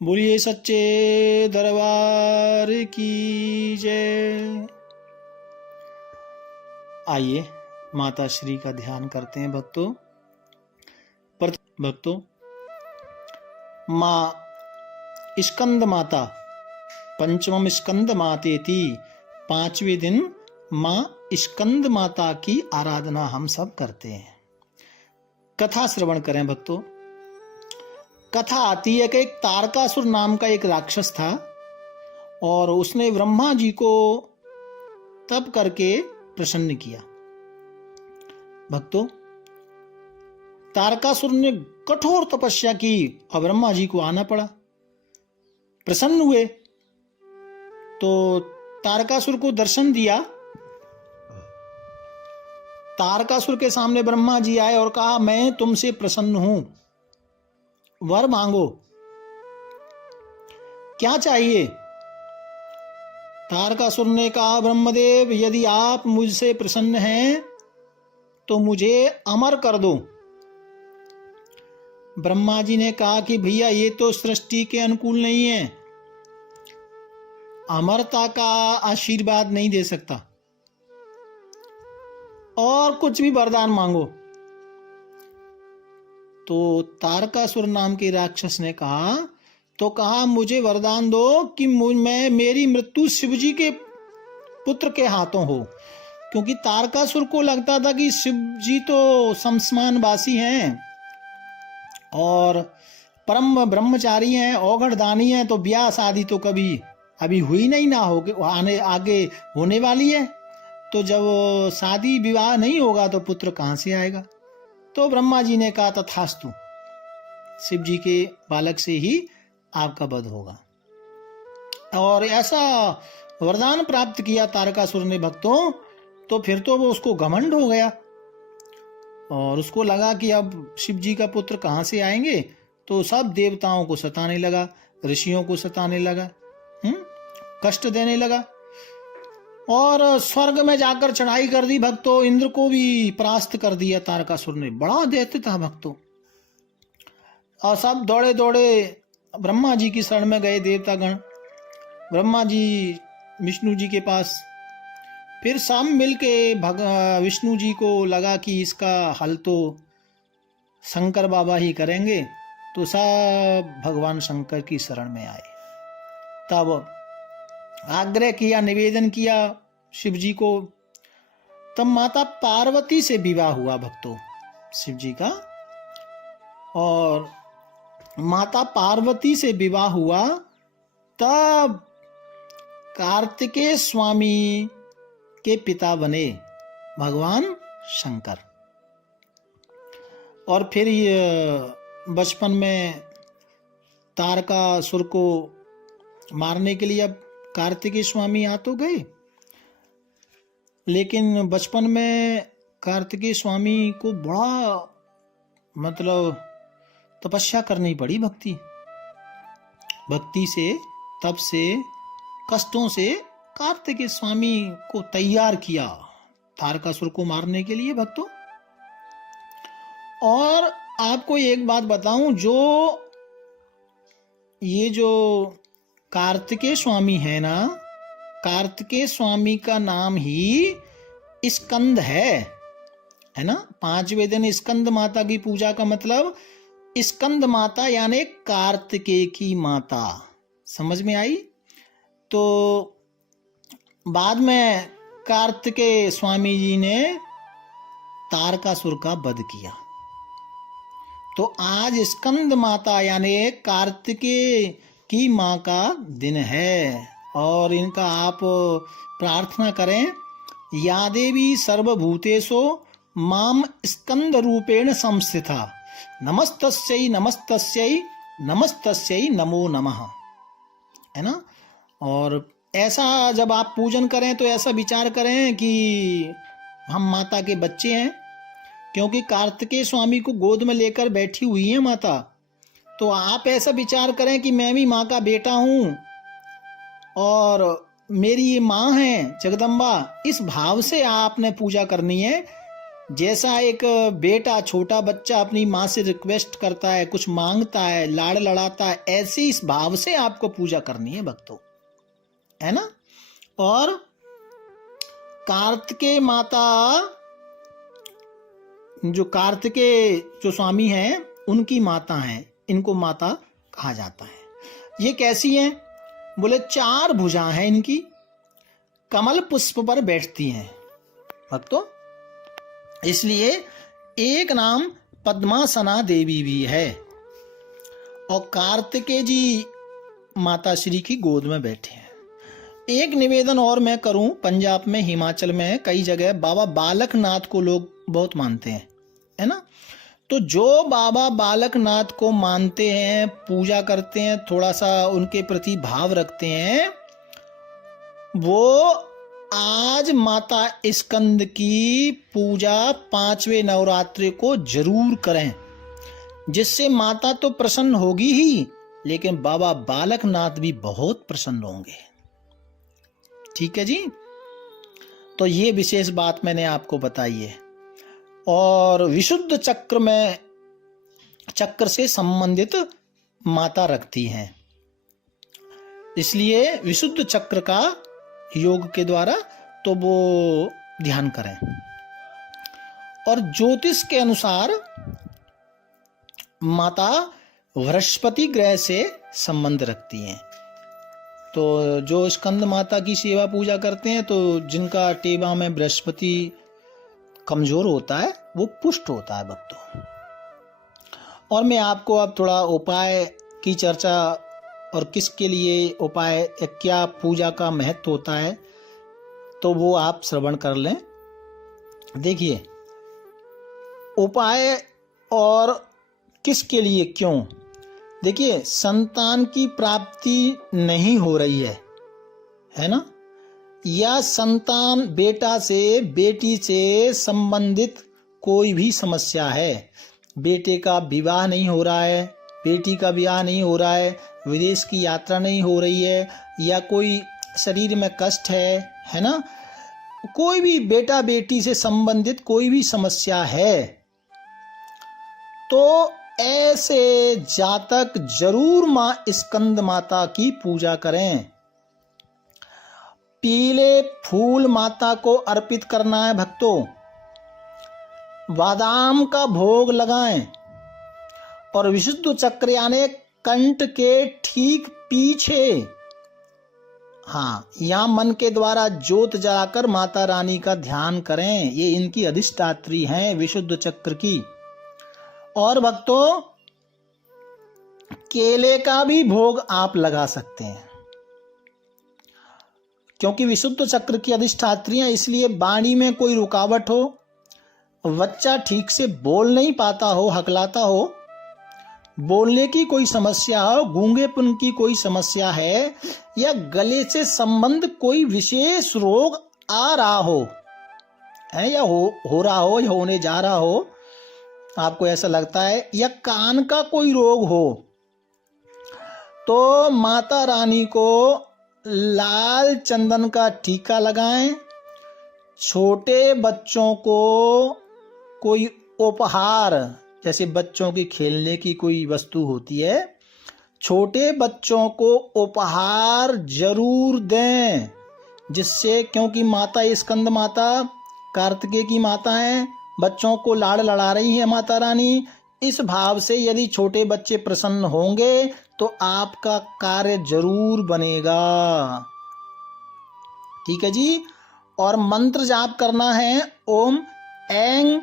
बोलिए सच्चे दरबार की जय। आइए माता श्री का ध्यान करते हैं भक्तों। माँ स्कंद माता पंचमम स्कंद मातेति, 5वें दिन माँ स्कंद माता की आराधना हम सब करते हैं। कथा श्रवण करें भक्तों। कथा आती है कि एक तारकासुर नाम का एक राक्षस था और उसने ब्रह्मा जी को तप करके प्रसन्न किया। भक्तों, तारकासुर ने कठोर तपस्या की और ब्रह्मा जी को आना पड़ा। प्रसन्न हुए तो तारकासुर को दर्शन दिया। तारकासुर के सामने ब्रह्मा जी आए और कहा, मैं तुमसे प्रसन्न हूं, वर मांगो, क्या चाहिए? तारकासुर ने कहा, ब्रह्मदेव, यदि आप मुझसे प्रसन्न हैं तो मुझे अमर कर दो। ब्रह्मा जी ने कहा कि भैया ये तो सृष्टि के अनुकूल नहीं है, अमरता का आशीर्वाद नहीं दे सकता, और कुछ भी वरदान मांगो। तो तारकासुर नाम के राक्षस ने कहा मुझे वरदान दो कि मेरी मृत्यु शिवजी के पुत्र के हाथों हो। क्योंकि तारकासुर को लगता था कि शिवजी तो शमशानवासी हैं और परम ब्रह्मचारी हैं, औघड़दानी हैं, तो ब्याह शादी तो कभी अभी हुई नहीं, ना हो आगे होने वाली है। तो जब शादी विवाह नहीं होगा तो पुत्र कहां से आएगा? तो ब्रह्मा जी ने कहा, तथास्तु, शिव जी के बालक से ही आपका वध होगा। और ऐसा वरदान प्राप्त किया तारकासुर ने भक्तों। तो फिर तो वो उसको घमंड हो गया और उसको लगा कि अब शिव जी का पुत्र कहां से आएंगे। तो सब देवताओं को सताने लगा, ऋषियों को सताने लगा, कष्ट देने लगा और स्वर्ग में जाकर चढ़ाई कर दी भक्तों। इंद्र को भी परास्त कर दिया तारकासुर ने। बड़ा दैत्य था भक्तों। और सब दौड़े दौड़े ब्रह्मा जी की शरण में गए देवतागण। ब्रह्मा जी विष्णु जी के पास। फिर सब मिलके विष्णु जी को लगा कि इसका हल तो शंकर बाबा ही करेंगे। तो सब भगवान शंकर की शरण में आए। तब आग्रह किया, निवेदन किया शिव जी को। तब माता पार्वती से विवाह हुआ भक्तों शिव जी का। और माता पार्वती से विवाह हुआ तब कार्तिकेय स्वामी के पिता बने भगवान शंकर। और फिर ये बचपन में तारकासुर को मारने के लिए अब कार्तिकेय स्वामी आ तो गए, लेकिन बचपन में कार्तिकेय स्वामी को बड़ा तपस्या करनी पड़ी। भक्ति से, तप से, कष्टों से कार्तिकेय स्वामी को तैयार किया तारकासुर को मारने के लिए भक्तों। और आपको एक बात बताऊं, जो कार्तिकेय स्वामी है ना, कार्तिकेय स्वामी का नाम ही स्कंद है ना। 5वें दिन स्कंद माता की पूजा का मतलब स्कंद माता यानी कार्तिकेय की माता। समझ में आई? तो बाद में कार्तिकेय स्वामी जी ने तारकासुर का वध किया। तो आज स्कंद माता यानी कार्तिकेय की माँ का दिन है। और इनका आप प्रार्थना करें, या देवी सर्वभूतेषु माम स्कंद रूपेण संस्थिता, नमस्तस्यै नमस्तस्यै नमस्तस्यै नमो नमः, है ना। और ऐसा जब आप पूजन करें तो ऐसा विचार करें कि हम माता के बच्चे हैं, क्योंकि कार्तिकेय स्वामी को गोद में लेकर बैठी हुई है माता। तो आप ऐसा विचार करें कि मैं भी माँ का बेटा हूँ और मेरी ये माँ है जगदम्बा। इस भाव से आपने पूजा करनी है। जैसा एक बेटा, छोटा बच्चा अपनी माँ से रिक्वेस्ट करता है, कुछ मांगता है, लाड़ लड़ाता है, ऐसे इस भाव से आपको पूजा करनी है भक्तों, है ना। और कार्तिकेय माता, जो कार्तिकेय जो स्वामी हैं उनकी माता हैं, इनको माता कहा जाता है। ये कैसी हैं? बोले 4 भुजा हैं इनकी, कमल पुष्प पर बैठती हैं भक्तों, इसलिए एक नाम पद्मासना देवी भी है। और कार्तिकेय जी माता श्री की गोद में बैठे हैं। एक निवेदन और मैं करूं, पंजाब में, हिमाचल में कई जगह बाबा बालकनाथ को लोग बहुत मानते हैं, है ना। तो जो बाबा बालकनाथ को मानते हैं, पूजा करते हैं, थोड़ा सा उनके प्रति भाव रखते हैं, वो आज माता स्कंद की पूजा 5वें नवरात्रि को जरूर करें, जिससे माता तो प्रसन्न होगी ही, लेकिन बाबा बालकनाथ भी बहुत प्रसन्न होंगे। ठीक है जी। तो ये विशेष बात मैंने आपको बताई है। और विशुद्ध चक्र में, चक्र से संबंधित माता रखती हैं, इसलिए विशुद्ध चक्र का योग के द्वारा तो वो ध्यान करें। और ज्योतिष के अनुसार माता बृहस्पति ग्रह से संबंध रखती हैं। तो जो स्कंद माता की सेवा पूजा करते हैं, तो जिनका टेबा में बृहस्पति कमजोर होता है वो पुष्ट होता है भक्तों। और मैं आपको अब थोड़ा उपाय की चर्चा, और किसके लिए उपाय, क्या पूजा का महत्व होता है, तो वो आप श्रवण कर लें। देखिए, उपाय और किसके लिए, क्यों। देखिए, संतान की प्राप्ति नहीं हो रही है ना, या संतान, बेटा से, बेटी से संबंधित कोई भी समस्या है, बेटे का विवाह नहीं हो रहा है, बेटी का विवाह नहीं हो रहा है, विदेश की यात्रा नहीं हो रही है, या कोई शरीर में कष्ट है ना, कोई भी बेटा बेटी से संबंधित कोई भी समस्या है, तो ऐसे जातक जरूर मां स्कंद माता की पूजा करें। पीले फूल माता को अर्पित करना है भक्तों, बादाम का भोग लगाएं, और विशुद्ध चक्र यानी कंठ के ठीक पीछे, यहाँ मन के द्वारा ज्योत जलाकर माता रानी का ध्यान करें। ये इनकी अधिष्ठात्री हैं विशुद्ध चक्र की। और भक्तों, केले का भी भोग आप लगा सकते हैं, क्योंकि विशुद्ध चक्र की अधिष्ठात्री हैं, इसलिए वाणी में कोई रुकावट हो, बच्चा ठीक से बोल नहीं पाता हो, हकलाता हो, बोलने की कोई समस्या हो, गूंगेपन की कोई समस्या है, या गले से संबंध कोई विशेष रोग आ रहा हो, है या हो रहा हो, या होने जा रहा हो, आपको ऐसा लगता है, या कान का कोई रोग हो, तो माता रानी को लाल चंदन का टीका लगाएं। छोटे बच्चों को कोई उपहार, जैसे बच्चों की खेलने की कोई वस्तु होती है, छोटे बच्चों को उपहार जरूर दें, जिससे, क्योंकि माता स्कंद माता कार्तिकेय की माता है, बच्चों को लाड़ लड़ा रही है माता रानी, इस भाव से यदि छोटे बच्चे प्रसन्न होंगे तो आपका कार्य जरूर बनेगा। ठीक है जी। और मंत्र जाप करना है, ओम ऐं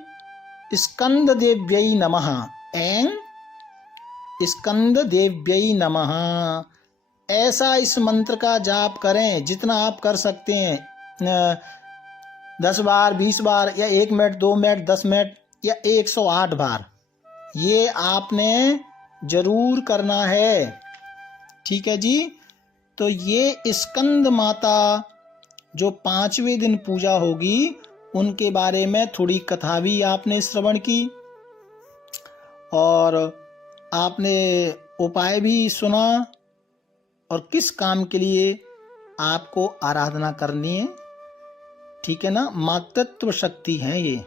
स्कंद देव्यै नमः, ऐं स्कंद देव्यै नमः। ऐसा इस मंत्र का जाप करें, जितना आप कर सकते हैं, 10 बार, 20 बार, या 1 मिनट, 2 मिनट, 10 मिनट, या 108 बार, ये आपने जरूर करना है। ठीक है जी। तो ये स्कंद माता जो 5वें दिन पूजा होगी, उनके बारे में थोड़ी कथा भी आपने श्रवण की, और आपने उपाय भी सुना, और किस काम के लिए आपको आराधना करनी है। ठीक है ना, मातृत्व शक्ति है ये,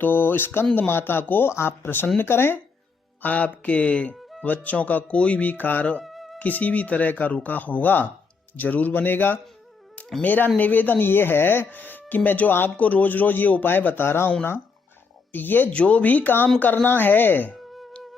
तो स्कंद माता को आप प्रसन्न करें, आपके बच्चों का कोई भी कार्य किसी भी तरह का रुका होगा जरूर बनेगा। मेरा निवेदन ये है कि मैं जो आपको रोज रोज ये उपाय बता रहा हूं ना, ये जो भी काम करना है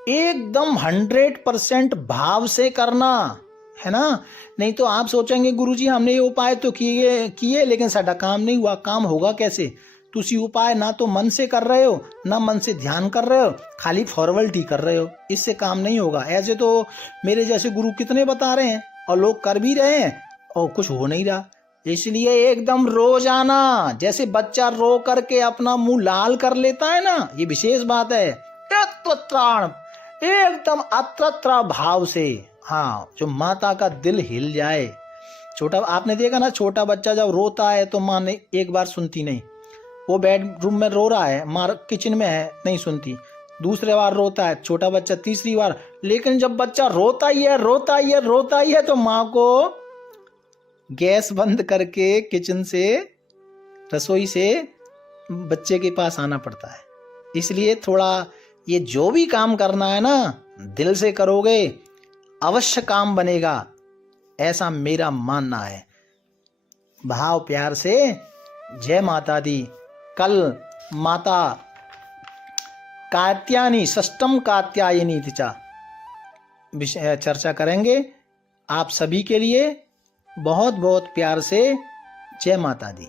एकदम 100% भाव से करना है ना। नहीं तो आप सोचेंगे गुरुजी हमने ये उपाय तो किए लेकिन साडा काम नहीं हुआ। काम होगा कैसे? तुसी उपाय ना तो मन से कर रहे हो, ना मन से ध्यान कर रहे हो, खाली फॉर्मेलिटी कर रहे हो, इससे काम नहीं होगा। ऐसे तो मेरे जैसे गुरु कितने बता रहे हैं और लोग कर भी रहे हैं और कुछ हो नहीं रहा। इसलिए एकदम रोजाना, जैसे बच्चा रो करके अपना मुंह लाल कर लेता है ना, ये विशेष बात है, एकदम अत्रत्रा भाव से, हाँ, जो माता का दिल हिल जाए। छोटा, आपने देखा ना, छोटा बच्चा जब रोता है तो माँ ने एक बार सुनती नहीं, वो बेडरूम में रो रहा है, माँ किचन में है, नहीं सुनती। दूसरे बार रोता है छोटा बच्चा, तीसरी बार, लेकिन जब बच्चा रोता ही है तो माँ को गैस बंद करके किचन से, रसोई से बच्चे के पास आना पड़ता है। इसलिए थोड़ा ये जो भी काम करना है ना, दिल से करोगे अवश्य काम बनेगा, ऐसा मेरा मानना है। भाव प्यार से जय माता दी। कल माता कात्यायनी, षष्ठम कात्यायनी तिचा चर्चा करेंगे। आप सभी के लिए बहुत बहुत प्यार से जय माता दी।